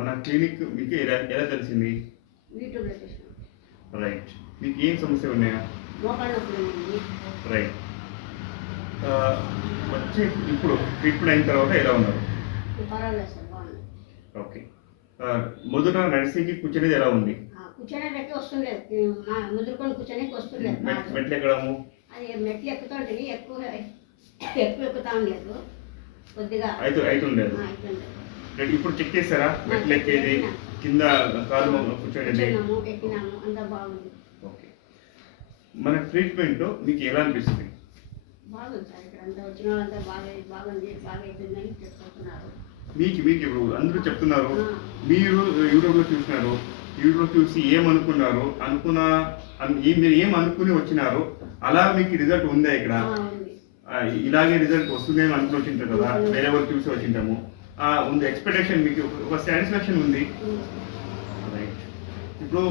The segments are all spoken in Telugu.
మన క్లినిక్ మీకు ఎలా తెలిసింది? యూట్యూబ్లో చూసాను. రైట్. మీకు ఏం సమస్య ఉన్నాయా? మోకాళ్ళ నొప్పులు ఉన్నాయి. రైట్. వచ్చి ఇప్పుడు ట్రీట్మెంట్ అయిన తర్వాత ఎలా ఉన్నారు? పర్వాలేదు సార్, బాగుంది. ఓకే. మొదట నడిచేకి కూర్చునేది ఎలా ఉంది? కూర్చోడానికి వస్తుండలేదు, ముదురుకొని కూర్చోడానికి వస్తుండలేదు. మెట్లు ఎక్కడము? అది మెట్లు ఎక్కుతుంటే ఎక్కువ ఎక్కుతా ఉండలేదు, కొద్దిగా అవుతుండలేదు. ఇప్పుడు చెక్ చేస్తారా? మెట్లు ఎక్కేది, కింద కాలు కూర్చోండి, ఎక్కినాము, అంతా బాగుంది. ఓకే. మన ట్రీట్మెంట్ మీకు ఎలా అనిపిస్తుంది? బాగుంది సార్, ఇక్కడ అంతా వచ్చిన వాళ్ళంతా బాగుంది, బాగా అవుతుందని చెప్పుకుంటున్నారు. మీకు ఇప్పుడు అందరూ చెప్తున్నారు. మీరు యూట్యూబ్లో చూసినారు, యూట్యూబ్లో చూసి ఏమనుకున్నారు, మీరు ఏం అనుకుని వచ్చినారు, అలా మీకు రిజల్ట్ ఉందా? ఇక్కడ ఇలాగే రిజల్ట్ వస్తుందేమో అనుకుని వచ్చింటారు కదా, వేరే వాళ్ళు చూసి వచ్చింటాము. ఉంది ఎక్స్పెక్టేషన్, మీకు ఒక సాటిస్ఫాక్షన్ ఉంది. రైట్. ఇప్పుడు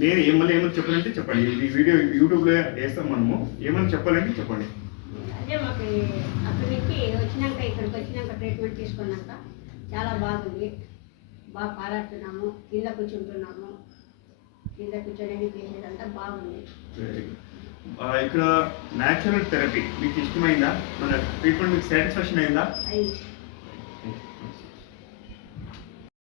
నేను ఏమన్నా చెప్పాలంటే చెప్పండి. ఈ వీడియో యూట్యూబ్లో వేస్తాం మనము. ఏమన్నా చెప్పాలంటే చెప్పండి. అదే మాకు అక్కడి నుంచి వచ్చినాక, ఇక్కడికి వచ్చినాక ట్రీట్మెంట్ తీసుకున్నాక చాలా బాగుంది, బాగా పారాడుతున్నాము, కింద కూర్చుంటున్నాము, కింద కూర్చొని చేసేదంతా బాగుంది. ఇక్కడ న్యాచురల్ థెరపీ మీకు ఇష్టమైందా? మన ట్రీట్మెంట్ మీకు సాటిస్ఫాక్షన్ అయిందా? అయింది.